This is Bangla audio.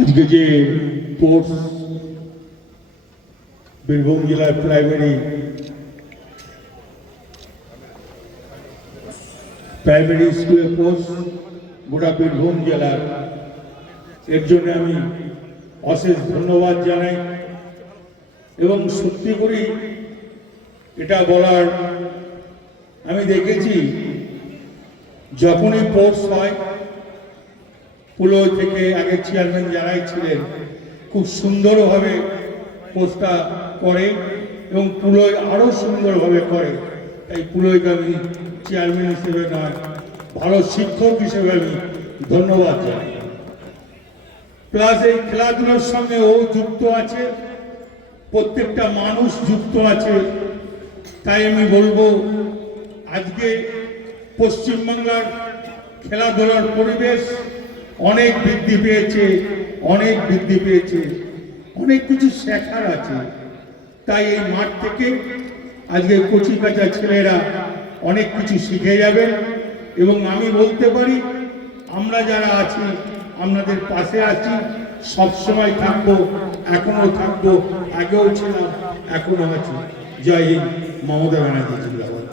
আজকে যে স্পোর্টস বীরভূম জেলার প্রাইমারি স্কুলে পোস্ট গোটা বীরভূম জেলার, এর জন্য আমি অশেষ ধন্যবাদ জানাই। এবং সত্যি করেই এটা বলার, আমি দেখেছি যখনই পোস্ট হয় পুলো থেকে আগে চেয়ারম্যান যারাই ছিলেন খুব সুন্দরভাবে পোস্টটা করে এবং পুলোয় আরও সুন্দরভাবে করে। তাই পুলোয়কে আমি চেয়ারম্যান হিসেবে নয়, ভালো শিক্ষক হিসেবে আমি ধন্যবাদ জানাই। প্লাস এই খেলাধুলার সঙ্গে ও যুক্ত আছে, প্রত্যেকটা মানুষ যুক্ত আছে। তাই আমি বলবো আজকে পশ্চিমবাংলার খেলাধুলার পরিবেশ অনেক বৃদ্ধি পেয়েছে, অনেক বৃদ্ধি পেয়েছে, অনেক কিছু শেখার আছে। তাই এই মাঠ থেকে আজকে কচি কাঁচা ছেলেরা অনেক কিছু শিখে যাবেন। এবং আমি বলতে পারি আমরা যারা আছি আপনাদের পাশে আছি, সবসময় থাকবো, এখনো থাকবো, আগেও ছিলাম, এখনো আছি। জয় হিন্দ। মমতা ব্যানার্জি জিন্দাবাদ।